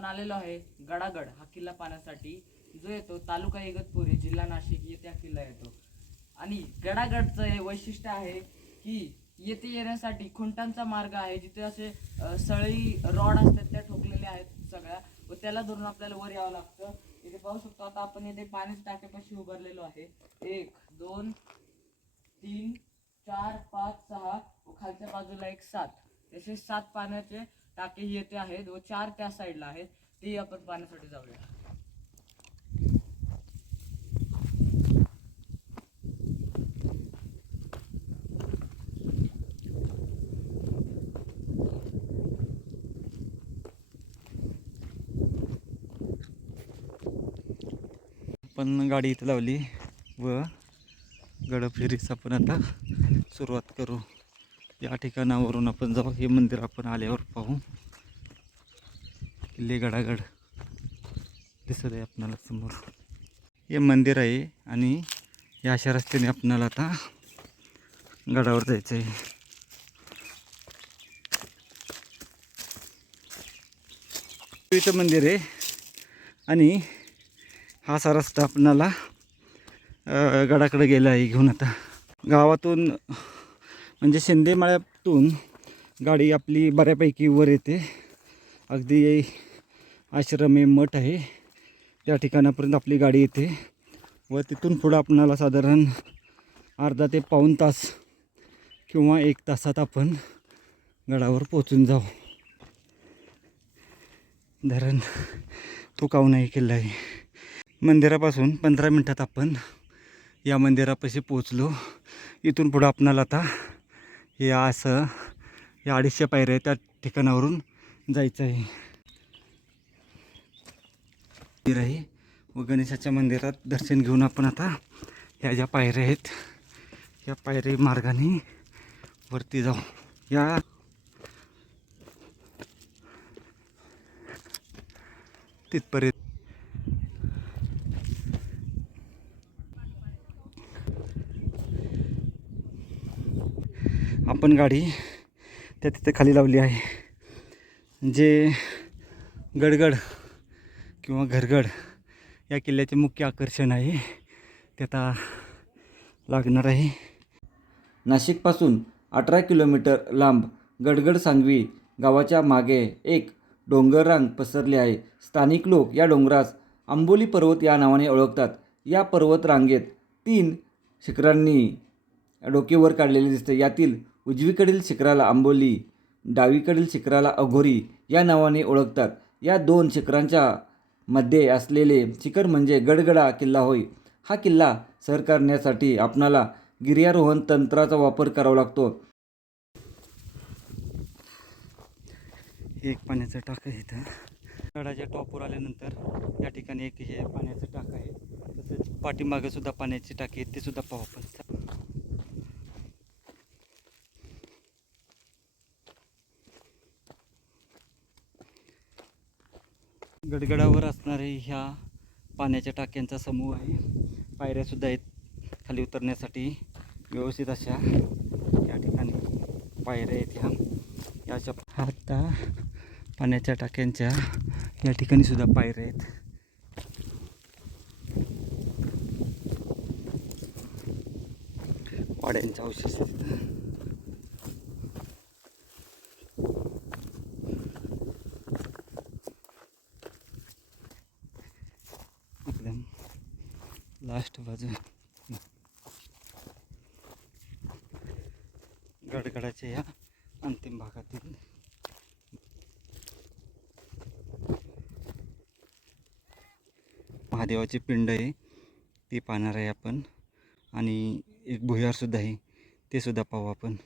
आपण आलेलो आहे गडागड हा किल्ला पाहण्यासाठी. जो येतो तालुका इगतपुरी जिल्हा नाशिक येथे हा किल्ला येतो. आणि गडागडचं हे वैशिष्ट्य आहे की येथे येण्यासाठी खुंटांचा मार्ग आहे. जिथे असे सळी रॉड असतात त्या ठोकलेल्या आहेत सगळ्या. व त्याला धरून आपल्याला वर यावं लागतं. इथे पाहू शकतो आता आपण इथे पाणीच टाक्यापाशी उभारलेलो आहे. एक दोन तीन चार पाच सहा व खालच्या बाजूला एक सात. तसे सात पाण्याचे टाके येथे आहेत व चार त्या साईडला आहेत. ती आपण पाण्यासाठी जाऊया. पण गाडी इथं लावली व गडफेरीस आपण आता सुरुवात करू. या ठिकाणावरून आपण जाऊ. हे मंदिर आपण आल्यावर पाहू. किल्ले गडागड दिसत आहे आपणाला समोर. हे मंदिर आहे आणि या अशा रस्त्याने आपणाला आता गडावर जायचं आहे. देवीचं मंदिर आहे आणि हा असा रस्ता आपणाला गडाकडे गेला आहे घेऊन आता. गावातून म्हणजे शिंदेमाळ्यातून गाडी आपली बऱ्यापैकी वर येते. अगदी आश्रम हे मठ आहे. त्या ठिकाणापर्यंत आपली गाडी येते. व तिथून पुढं आपणाला साधारण अर्धा ते पाऊण तास किंवा एक तासात आपण गडावर पोचून जाऊ. धरण तो नाही किल्ला आहे. मंदिरापासून पंधरा मिनटात आपण या मंदिरापाशी पोचलो इथून पुढं आपणाला आता हे असं या अडीचशे पायऱ्या आहेत त्या ठिकाणावरून जायचं आहे. मंदिर आहे. व गणेशाच्या मंदिरात दर्शन घेऊन आपण आता ह्या ज्या पायऱ्या आहेत या पायरी मार्गाने वरती जाऊ. या. तिथपर्यंत पण गाडी त्या तिथे खाली लावली आहे. जे गडगड किंवा घरगड या किल्ल्याचे मुख्य आकर्षण आहे ते आता लागणार आहे. नाशिकपासून अठरा किलोमीटर लांब गडगड सांगवी गावाच्या मागे एक डोंगररांग पसरली आहे. स्थानिक लोक या डोंगरास आंबोली पर्वत या नावाने ओळखतात. या पर्वत रांगेत तीन शिखरांनी डोकेवर काढलेले दिसते. यातील उजवीकडील शिखराला आंबोली डावीकडील शिखराला अघोरी या नावाने ओळखतात. या दोन शिखरांच्या मध्ये असलेले शिखर म्हणजे गडगडा किल्ला होय. हा किल्ला सर करण्यासाठी आपणाला गिर्यारोहण तंत्राचा वापर करावा लागतो. हे एक पाण्याचं टाक आहे इथं. गडाच्या टॉपवर आल्यानंतर या ठिकाणी एक हे पाण्याचं टाक आहे. तसेच पाठीमागे सुद्धा पाण्याची टाकी आहेत ते सुद्धा पाहू आपण. गडगडावर असणारे ह्या पाण्याच्या टाक्यांचा समूह आहे. पायऱ्यासुद्धा आहेत खाली उतरण्यासाठी. व्यवस्थित अशा या ठिकाणी पायऱ्या आहेत ह्या. या अशा आता पाण्याच्या टाक्यांच्या या ठिकाणी सुद्धा पायऱ्या आहेत. वाड्यांचा अवशेष आहे तिथं. एकदम लास्ट बाजू गडगडाच्या या अंतिम भागातील. महादेवाची पिंड आहे ती पाहणार आहे आपण. आणि एक भुयारसुद्धा आहे ते सुद्धा पाहू आपण.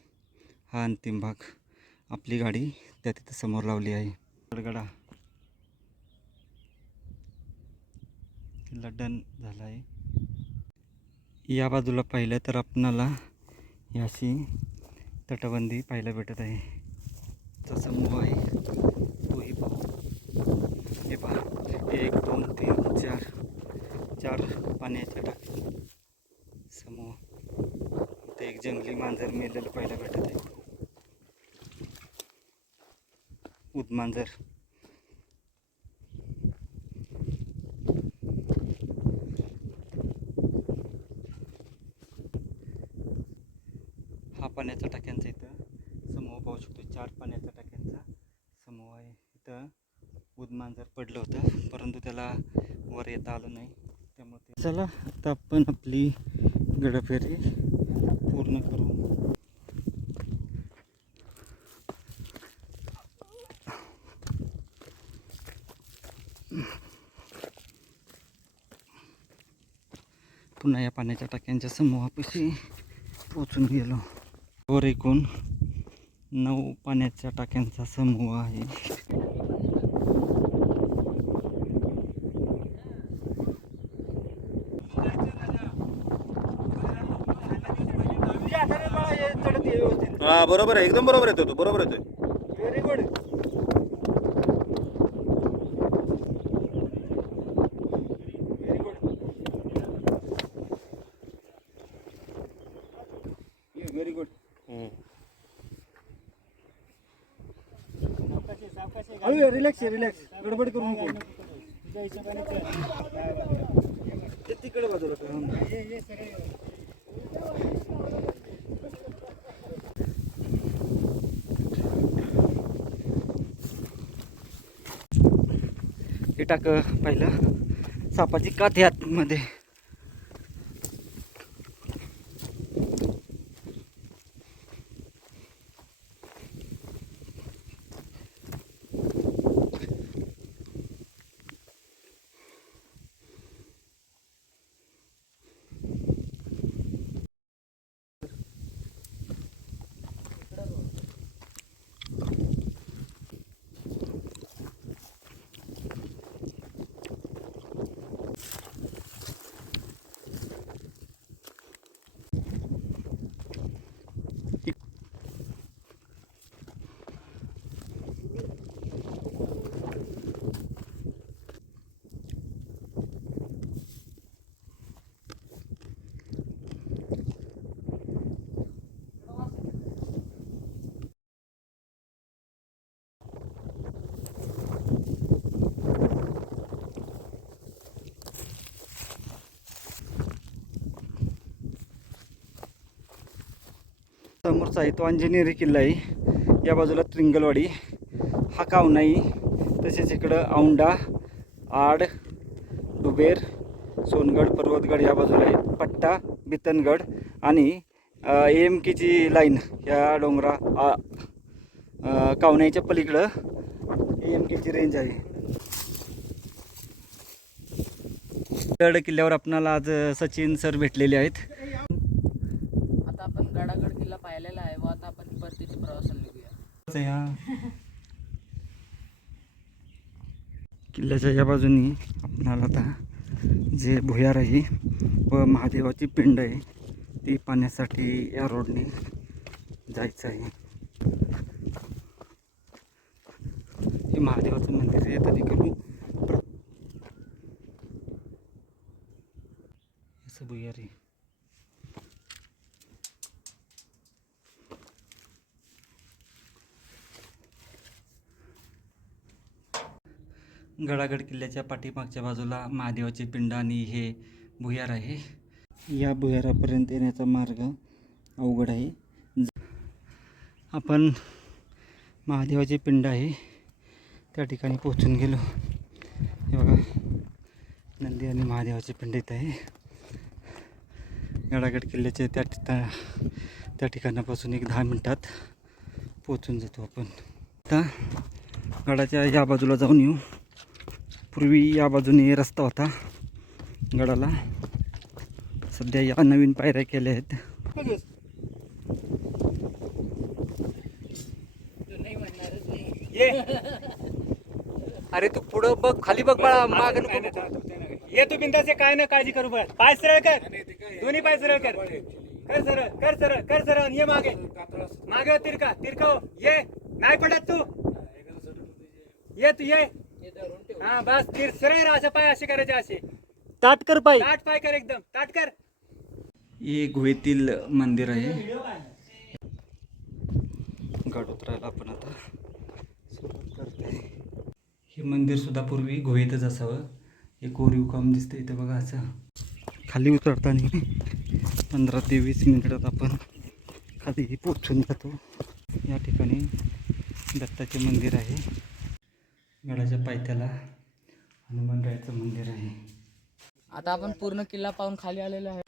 हा अंतिम भाग. आपली गाडी त्या तिथं समोर लावली आहे. गडगडा. किल्ला डन झाला आहे. या बाजूला पाहिलं तर आपणाला याशी तटबंदी पाहायला भेटत आहे. चा समूह आहे तोही पाहू. हे पहा. एक दोन तीन चार. चार पाण्याच्या टाक. समूह. ते एक जंगली मांजर मेलेलं पाहायला भेटत आहे. उदमांजर चार पाण्याच्या टाक्यांचा समूह आहे इथं उदमांजर पडलं होतं परंतु त्याला वर येता आलं नाही. त्यामुळे चला आता आपण आपली गडफेरी पूर्ण करू. पुन्हा या पाण्याच्या टाक्यांच्या समूहापाशी पोचून गेलो. वर एकूण नऊ पाण्याच्या टाक्यांचा समूह आहे. हा बरोबर आहे. एकदम बरोबर येतो तो बरोबर येतोय very good. Very good relax relax गडबड करू नको. ते तिकडे बाजूला कर. हे टाक पहिलं सापाची कात आतमध्ये. समोरचा आहे तो अंजनेरी किल्ला आहे. या बाजूला त्रिंगलवाडी हा कावनाई तसेच इकडं औंढा आड डुबेर सोनगड पर्वतगड या बाजूला आहे. पट्टा बितनगड आणि एम केची लाईन ह्या डोंगरा आ, कावनाईच्या पलीकडं एम केची रेंज आहे. गड किल्ल्यावर आपणाला आज सचिन सर भेटलेले आहेत आता आपण गडागड किल्ला पाहिलेला आहे व आता आपण परतीच्या प्रवासाला निघूया या. किल्ल्याच्या या बाजूनी आपणाला आता जे भुयार आहे व महादेवाची पिंड आहे ती पाण्यासाठी या रोडने जायचं आहे. हे महादेवाचं मंदिर आहे त्या ठिकाणी. असं भुयार आहे. गडागड किल्ल्याच्या पाठीमागच्या बाजूला महादेवाचे पिंड आणि हे भुयार आहे. या भुयारापर्यंत येण्याचा मार्ग अवघड आहे. ज- आपण महादेवाचे पिंड आहे त्या ठिकाणी पोहोचून गेलो. हे बघा नंदी आणि महादेवाचे पिंड इथं आहे. गडागड किल्ल्याचे त्या त्या ठिकाणापासून एक दहा मिनटात पोहोचून जातो आपण. आता गडाच्या या बाजूला जाऊन येऊ. पूर्वी या बाजूने रस्ता होता गडाला. सध्या या नवीन पायऱ्या केल्या आहेत. अरे तू पुढं बघ खाली बघ बाळा माग ये तू बिंदास ये, काय ना काळजी करू बघ पाय सरळ कर. दोन्ही पाय सरळ कर. कर सरळ कर सरळ कर सरळ ये मागे. मागे हो, तिरका तिरका हो. ये नाही पडत तू. ये तू ये. हा बस तिर सरळ असे पाय असे करायचे असे ताट कर पाय. ताट पाय कर एकदम ताट कर. हे गुहेतील मंदिर आहे. गड उतरायला आपण आता सुरुवात करते. हे मंदिर सुद्धा पूर्वी गुहेतच असावं. हे कोरीव काम दिसतं इथं बघा असं. खाली उतरताना पंधरा ते वीस मिनिटात आपण खाली पोचून जातो. या ठिकाणी दत्ताचे मंदिर आहे. गडाच्या पायथ्याला हनुमानरायचं मंदिर आहे. आता आपण पूर्ण किल्ला पाहून खाली आलेलो आहे